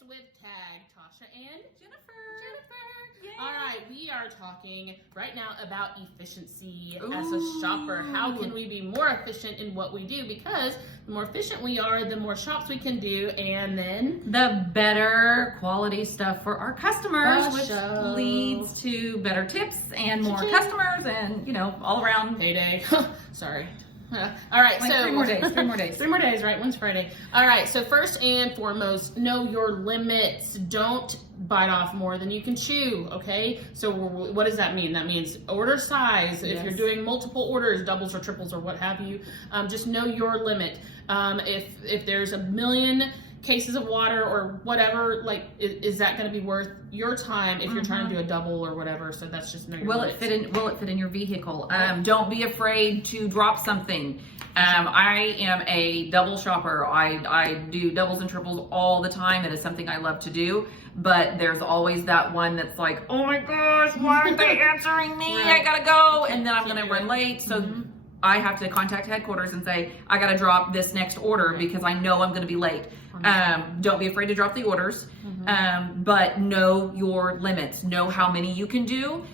Shifts with TaG, Tasha and Jennifer. Yay. All right, we are talking right now about efficiency as a shopper. How can we be more efficient in what we do? Because the more efficient we are, the more shops we can do, and then the better quality stuff for our customers, which leads to better tips and more customers, and all around payday. Sorry. All right, like so 3 more days. 3 more days, right? When's Friday? All right, so first and foremost, know your limits. Don't bite off more than you can chew, okay? So what does that mean? That means order size. If you're doing multiple orders, doubles or triples or what have you, just know your limit. If there's 1 million cases of water or whatever, like, is that going to be worth your time if you're trying to do a double or whatever? So that's just know your limits. Will it fit in your vehicle? Don't be afraid to drop something. I am a double shopper. I do doubles and triples all the time. It is something I love to do, but there's always that one that's like, oh my gosh, why aren't they answering me? I gotta go, and then I'm gonna run late. So I have to contact headquarters and say, I gotta drop this next order because I know I'm gonna be late. Don't be afraid to drop the orders, but know your limits. Know how many you can do.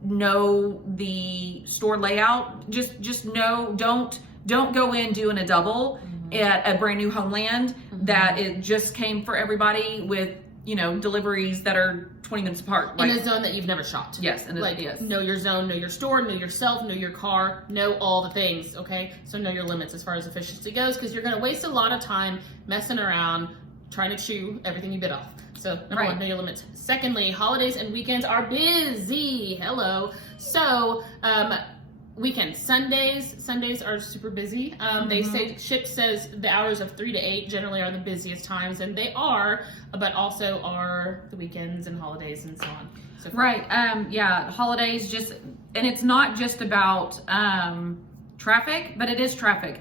Know the store layout. Just know, don't go in doing a double at a brand new Homeland that it just came for everybody with deliveries that are 20 minutes apart, in a zone that you've never shopped. Yes, and know your zone, know your store, know yourself, know your car, know all the things. Okay, so know your limits as far as efficiency goes, because you're going to waste a lot of time messing around trying to chew everything you bit off. So number one, know your limits. Secondly, holidays and weekends are busy. Hello. So weekends, Sundays are super busy. They say Shipt says the hours of 3 to 8 generally are the busiest times, and they are, but also are the weekends and holidays and so on. So right. Holidays and it's not just about traffic, but it is traffic.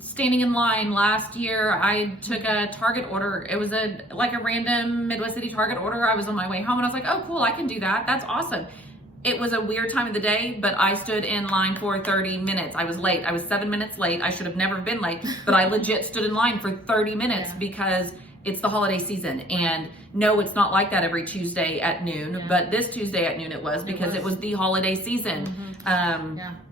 Standing in line last year, I took a Target order. It was a random Midwest City Target order. I was on my way home and I was like, oh cool, I can do that. That's awesome. It was a weird time of the day, but I stood in line for 30 minutes. I was late. I was 7 minutes late. I should have never been late, but I legit stood in line for 30 minutes because it's the holiday season. And no, it's not like that every Tuesday at noon, but this Tuesday at noon it was because it was the holiday season.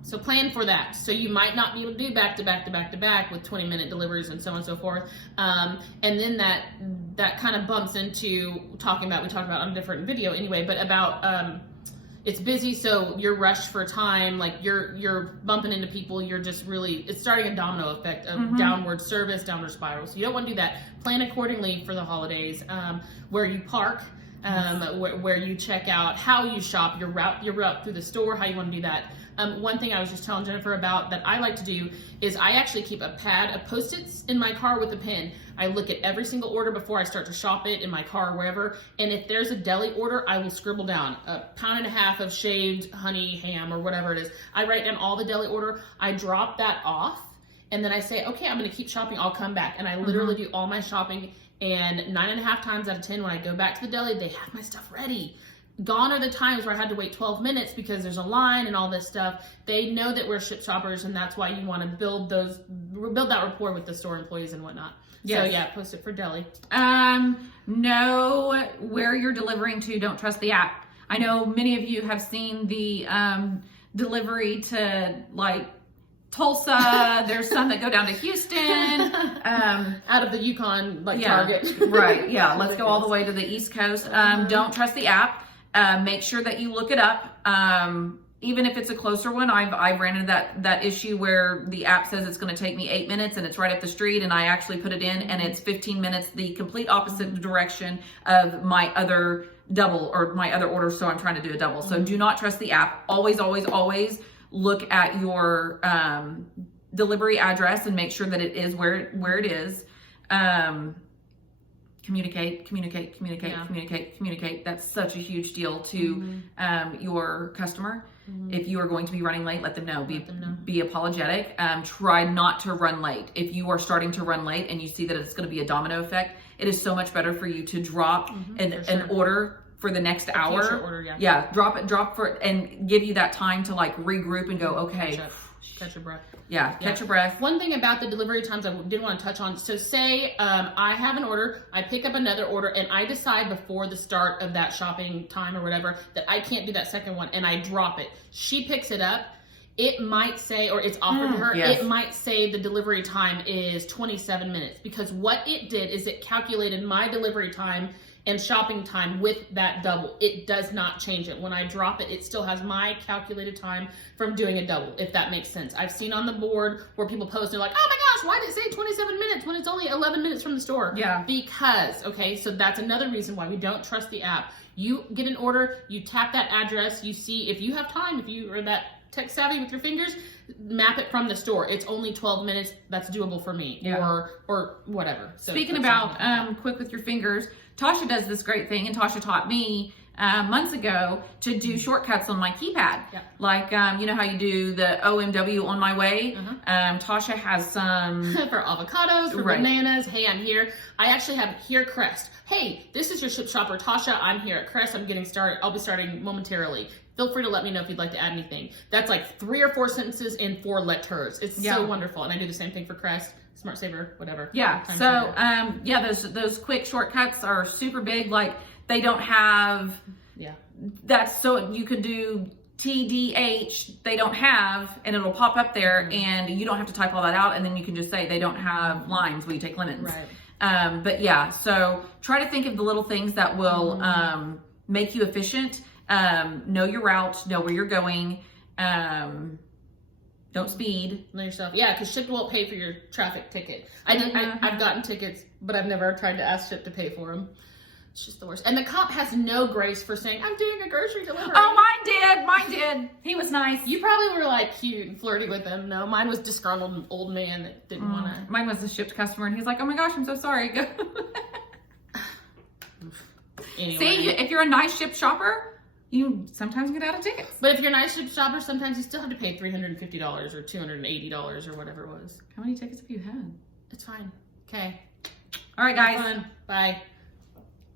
So plan for that. So you might not be able to do back to back to back to back with 20-minute deliveries and so on and so forth. And then that kind of bumps into we talked about on a different video anyway, but about it's busy, so you're rushed for time, like you're bumping into people, you're just really, it's starting a domino effect of downward service, downward spiral. So you don't want to do that. Plan accordingly for the holidays, where you park, where you check out, how you shop, your route through the store, how you want to do that. One thing I was just telling Jennifer about that I like to do is I actually keep a pad of Post-its in my car with a pen. I look at every single order before I start to shop it in my car or wherever. And if there's a deli order, I will scribble down 1.5 pounds of shaved honey ham or whatever it is. I write down all the deli order. I drop that off. And then I say, okay, I'm going to keep shopping. I'll come back. And I literally do all my shopping. And 9.5 times out of 10, when I go back to the deli, they have my stuff ready. Gone are the times where I had to wait 12 minutes because there's a line and all this stuff. They know that we're Shipt shoppers, and that's why you want to build that rapport with the store employees and whatnot. Yes. So post it for deli. Know where you're delivering to. Don't trust the app. I know many of you have seen the delivery to Tulsa. There's some that go down to Houston. Out of the Yukon, Target. Right. Yeah. Let's go all the way to the East Coast. Don't trust the app. Make sure that you look it up. Even if it's a closer one, I've ran into that issue where the app says it's going to take me 8 minutes and it's right up the street, and I actually put it in and it's 15 minutes, the complete opposite direction of my other double or my other order. So I'm trying to do a double. So do not trust the app. Always, always, always look at your delivery address and make sure that it is where it is. Communicate. That's such a huge deal to your customer. If you are going to be running late, let them know. Be apologetic. Try not to run late. If you are starting to run late and you see that it's going to be a domino effect, it is so much better for you to drop an order for the next hour. Order, drop for and give you that time to regroup and go, okay, Catch your breath. Yeah, catch your breath. One thing about the delivery times I did want to touch on. So say I have an order, I pick up another order, and I decide before the start of that shopping time or whatever that I can't do that second one, and I drop it. She picks it up. It might say, or it's offered to her, yes. it might say the delivery time is 27 minutes. Because what it did is it calculated my delivery time and shopping time with that double. It does not change it. When I drop it, it still has my calculated time from doing a double, if that makes sense. I've seen on the board where people post, they're like, oh my gosh, why did it say 27 minutes when it's only 11 minutes from the store? Yeah. Because, okay, so that's another reason why we don't trust the app. You get an order, you tap that address, you see if you have time, if you are that tech savvy with your fingers, map it from the store. It's only 12 minutes. That's doable for me. Yeah. Or whatever. So speaking about quick with your fingers, Tasha does this great thing, and Tasha taught me months ago to do shortcuts on my keypad. Yeah. Like, you know how you do the OMW on my way? Tasha has some... for avocados, for bananas. Hey, I'm here. I actually have here Crest. Hey, this is your Shipt shopper, Tasha. I'm here at Crest. I'm getting started. I'll be starting momentarily. Feel free to let me know if you'd like to add anything. That's like 3 or 4 sentences in 4 letters. It's so wonderful. And I do the same thing for Crest, Smart Saver, whatever. Yeah. So, yeah, those quick shortcuts are super big. Like, they don't have... Yeah. That's so you could do TDH, they don't have, and it'll pop up there, and you don't have to type all that out, and then you can just say they don't have lines when you take lemons. Right. But yeah, so try to think of the little things that will make you efficient. Know your route, know where you're going. Don't speed. Know yourself. Yeah, because Shipt won't pay for your traffic ticket. I've gotten tickets, but I've never tried to ask Shipt to pay for them. It's just the worst. And the cop has no grace for saying, I'm doing a grocery delivery. Oh, mine did. Mine did. He was nice. You probably were like cute and flirty with him. No, mine was disgruntled old man that didn't want to. Mine was a Shipt customer, and he's like, oh my gosh, I'm so sorry. Go. Anyway. See, if you're a nice Shipt shopper, you sometimes get out of tickets. But if you're a nice Shipt shopper, sometimes you still have to pay $350 or $280 or whatever it was. How many tickets have you had? It's fine. Okay. All right, guys. Have fun. Bye.